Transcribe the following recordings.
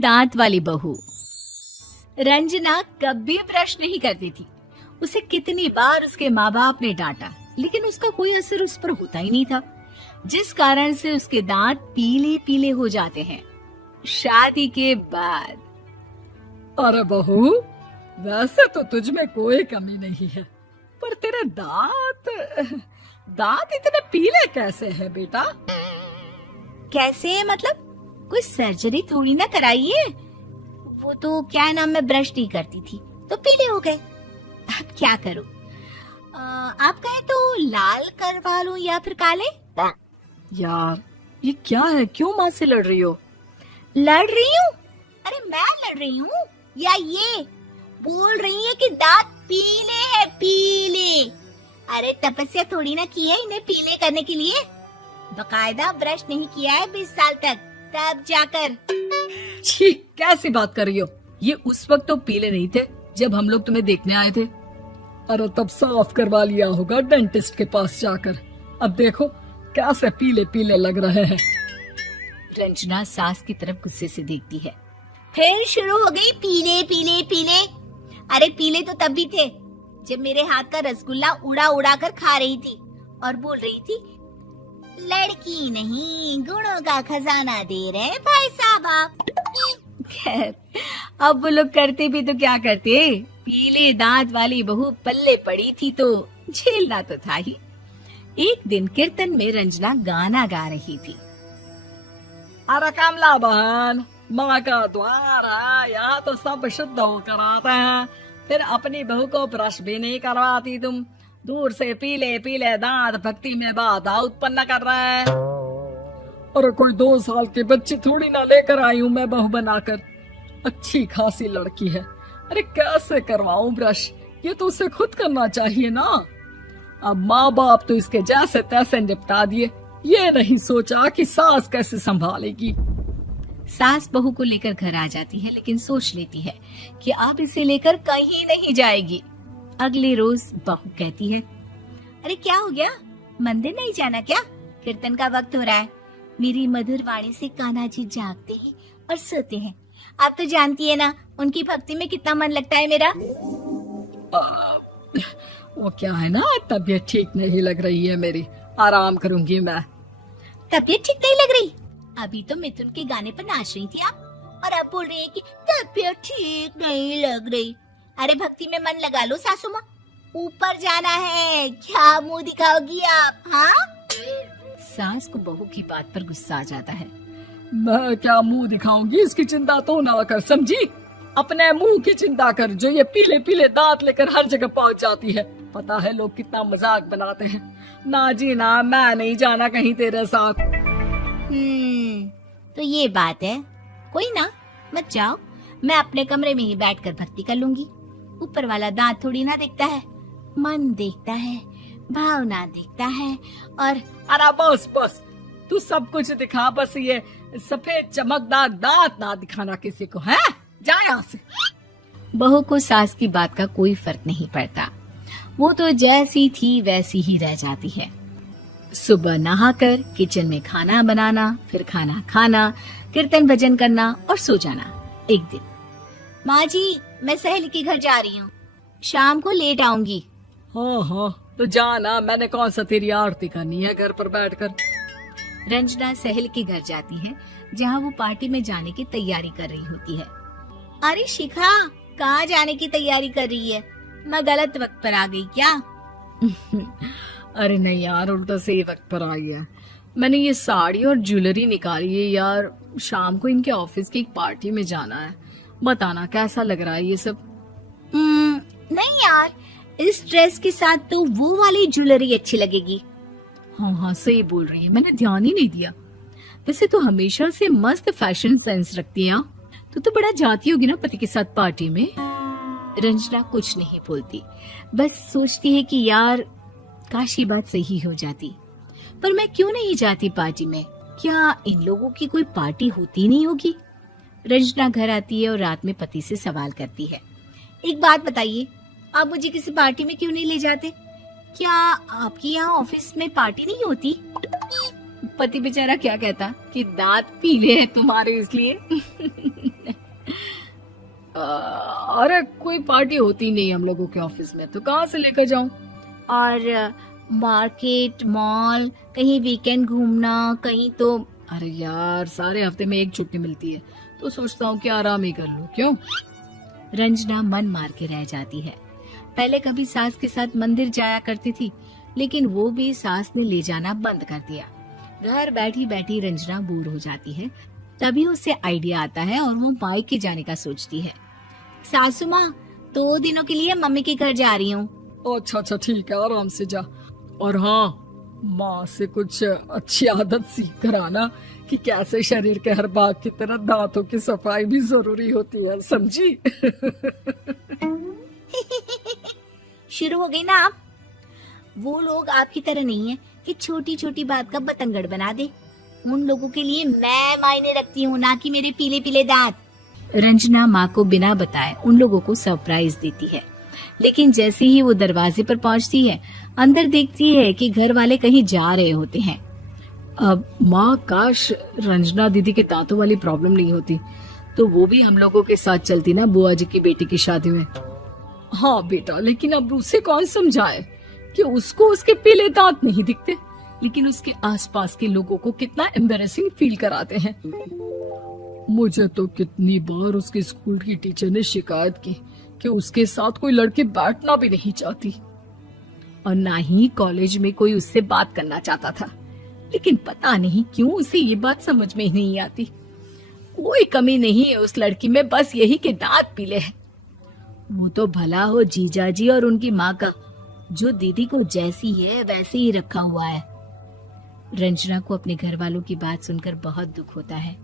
दांत वाली बहू। रंजना कभी ब्रश नहीं करती थी। उसे कितनी बार उसके माँ बाप ने डांटा, लेकिन उसका कोई असर उस पर होता ही नहीं था, जिस कारण से उसके दांत पीले पीले हो जाते हैं। शादी के बाद। अरे बहू, वैसे तो तुझ में कोई कमी नहीं है, पर तेरे दांत इतने पीले कैसे हैं बेटा? कैसे मतलब? कोई सर्जरी थोड़ी ना कराई है। वो तो क्या नाम, मैं ब्रश नहीं करती थी तो पीले हो गए। अब क्या करूं? आप कहें तो लाल करवा लूं या फिर काले? यार ये क्या है, क्यों माँ से लड़ रही हो? लड़ रही हूँ? अरे मैं लड़ रही हूँ या ये बोल रही है कि दांत पीले हैं, पीले। अरे तपस्या थोड़ी ना की है इन्हें पीले करने के लिए। बकायदा ब्रश नहीं किया है 20 साल तक, तब जाकर। छी, कैसी बात कर रही हो? ये उस वक्त तो पीले नहीं थे जब हम लोग तुम्हें देखने आए थे। अरे तब साफ करवा लिया होगा डेंटिस्ट के पास जाकर। अब देखो कैसे पीले पीले लग रहे हैं। रंजना सास की तरफ गुस्से से देखती है। फिर शुरू हो गई पीले पीले पीले। अरे पीले तो तब भी थे जब मेरे हाथ का रसगुल्ला उड़ा उड़ा कर खा रही थी और बोल रही थी, लड़की नहीं गुणों का खजाना दे रहे भाई साहब आप। खैर, अब वो लोग करते भी तो क्या करते, पीले दांत वाली बहू पल्ले पड़ी थी तो झेलना तो था ही। एक दिन कीर्तन में रंजना गाना गा रही थी। अरे कमला बहन, माँ का द्वार है, यहाँ तो सब शुद्ध होकर आते हैं, फिर अपनी बहू को ब्रश भी नहीं करवाती तुम। दूर से पीले पीले दांत भक्ति में बाधा उत्पन्न कर रहे हैं। अरे कोई 2 साल के बच्चे थोड़ी ना लेकर आई हूँ मैं बहू बनाकर। अच्छी खासी लड़की है, अरे कैसे करवाऊं ब्रश? ये तो उसे खुद करना चाहिए ना। अब माँ बाप तो इसके जैसे तैसे निपटा दिए, ये नहीं सोचा कि सास कैसे संभालेगी। सास बहू को लेकर घर आ जाती है, लेकिन सोच लेती है कि अब इसे लेकर कहीं नहीं जाएगी। अगले रोज बहू कहती है, अरे क्या हो गया, मंदिर नहीं जाना क्या? कीर्तन का वक्त हो रहा है। मेरी मधुर वाणी से कान्हा जी जागते हैं और सोते हैं। आप तो जानती है ना उनकी भक्ति में कितना मन लगता है मेरा। वो क्या है ना, तबीयत ठीक नहीं लग रही है मेरी, आराम करूंगी मैं। तबीयत ठीक नहीं लग रही? अभी तो मिथुन के गाने पर नाच रही थी आप, और अब बोल रही है कि तबीयत ठीक नहीं लग रही। अरे भक्ति में मन लगा लो सासू माँ, ऊपर जाना है, क्या मुंह दिखाओगी आप? हाँ? सास को बहू की बात पर गुस्सा आ जाता है। मैं क्या मुंह दिखाऊंगी, इसकी चिंता तो ना कर, समझी? अपने मुंह की चिंता कर, जो ये पीले पीले दांत लेकर हर जगह पहुंच जाती है। पता है लोग कितना मजाक बनाते हैं। ना जी ना, मैं नहीं जाना कहीं तेरे साथ। तो ये बात है। कोई ना, मत जाओ, मैं अपने कमरे में ही बैठकर भक्ति कर लूंगी। ऊपर वाला दांत थोड़ी ना देखता है, मन देखता है, भावना देखता है। और अरे बस बस, तू सब कुछ दिखा, बस ये सफेद चमकदार दांत ना दिखाना किसी को, है? जा यहाँ से। बहू को सास की बात का कोई फर्क नहीं पड़ता, वो तो जैसी थी वैसी ही रह जाती है। सुबह नहाकर किचन में खाना बनाना, फिर खाना खाना, कीर्तन भजन करना और सो जाना। एक दिन, माँ जी मैं सहेली के घर जा रही हूँ, शाम को लेट आऊंगी। हाँ हाँ तो जाना, मैंने कौन सा तेरी आरती करनी है घर पर बैठकर। रंजना सहेली के घर जाती है, जहाँ वो पार्टी में जाने की तैयारी कर रही होती है। अरे शिखा, कहाँ जाने की तैयारी कर रही है? मैं गलत वक्त पर आ गई क्या? अरे नहीं यार, उल्टा सही वक्त पर आई है। मैंने ये साड़ी और ज्वेलरी निकाली है यार, शाम को इनके ऑफिस की एक पार्टी में जाना है। बताना कैसा लग रहा है ये सब? नहीं यार, इस ड्रेस के साथ तो वो वाली ज्वेलरी अच्छी लगेगी। हाँ हाँ सही बोल रही है, मैंने ध्यान ही नहीं दिया। वैसे तो हमेशा से मस्त फैशन सेंस रखती है। तो बड़ा जाती होगी ना पति के साथ पार्टी में। रंजना कुछ नहीं बोलती, बस सोचती है कि यार काश ये बात सही हो जाती, पर मैं क्यों नहीं जाती पार्टी में? क्या इन लोगों की कोई पार्टी होती नहीं होगी? रंजना घर आती है और रात में पति से सवाल करती है, एक बात बताइए, आप मुझे किसी पार्टी में क्यों नहीं ले जाते? क्या आपके यहाँ ऑफिस में पार्टी नहीं होती? पति बेचारा क्या कहता कि दांत पीले हैं तुम्हारे इसलिए। अरे कोई पार्टी होती नहीं हम लोगों के ऑफिस में, तो कहाँ से लेकर जाऊं? और मार्केट, मॉल, कहीं वीकेंड घूमना, कहीं तो। अरे यार, सारे हफ्ते में एक छुट्टी मिलती है, तो सोचता हूँ कि आराम ही कर लूं। क्यों? रंजना मन मार के रह जाती है। पहले कभी सास के साथ मंदिर जाया करती थी, लेकिन वो भी सास ने ले जाना बंद कर दिया। घर बैठी बैठी रंजना बोर हो जाती है। तभी उसे आइडिया आता है और वो मायके जाने का सोचती है। सासू माँ, 2 दिनों के लिए मम्मी के घर जा रही हूँ। अच्छा अच्छा, ठीक है, आराम से जा। और हाँ, माँ से कुछ अच्छी आदत सीख कर आना कि कैसे शरीर के हर भाग की तरह दांतों की सफाई भी जरूरी होती है, समझी? शुरू हो गई ना आप। वो लोग आपकी तरह नहीं है कि छोटी छोटी बात का बतंगड़ बना दे। उन लोगों के लिए मैं मायने रखती हूँ, ना कि मेरे पीले पीले दांत। रंजना माँ को बिना बताए उन लोगों को सरप्राइज देती है, लेकिन जैसे ही वो दरवाजे पर पहुंचती है, अंदर देखती है कि घर वाले कहीं जा रहे होते हैं। अब माँ, काश रंजना दीदी के दांतों वाली प्रॉब्लम नहीं होती, तो वो भी हम लोगों के साथ चलती ना बुआ जी की बेटी की शादी में। हाँ बेटा, लेकिन अब उसे कौन समझाए कि उसको उसके पीले दांत नहीं दिखते, लेकिन उसके आसपास के लोगों को कितना एम्बैरेसिंग फील कराते हैं। मुझे तो कितनी बार उसके स्कूल की टीचर ने शिकायत की कि उसके साथ कोई लड़की बैठना भी नहीं चाहती, और ना ही कॉलेज में कोई उससे बात करना चाहता था। लेकिन पता नहीं क्यों उसे ये बात समझ में ही नहीं आती। कोई कमी नहीं है उस लड़की में, बस यही कि दांत पीले हैं। वो तो भला हो जीजा जी और उनकी माँ का, जो दीदी को जैसी है वैसे ही रखा हुआ है। रंजना को अपने घर वालों की बात सुनकर बहुत दुख होता है।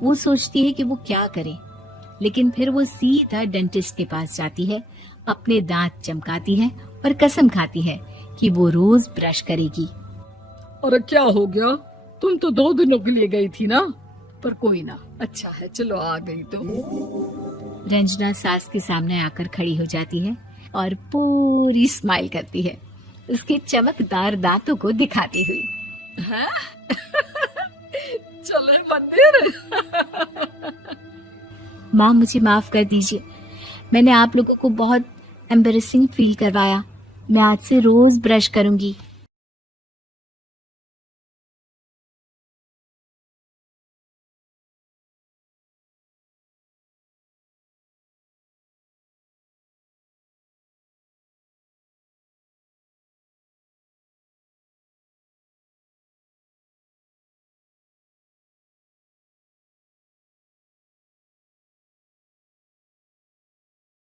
वो सोचती है कि वो क्या करे, लेकिन फिर वो सीधा डेंटिस्ट के पास जाती है, अपने दांत चमकाती है और कसम खाती है कि वो रोज ब्रश करेगी। अरे क्या हो गया? तुम तो 2 दिनों के लिए गई थी ना। पर कोई ना, अच्छा है, चलो आ गई तो। रंजना सास के सामने आकर खड़ी हो जाती है और पूरी स्माइल करती है, उसके चमकदार दांतों को दिखाती हुई। चले मंदिर। माँ, मुझे माफ कर दीजिए, मैंने आप लोगों को बहुत एम्बैरेसिंग फील करवाया। मैं आज से रोज ब्रश करूंगी।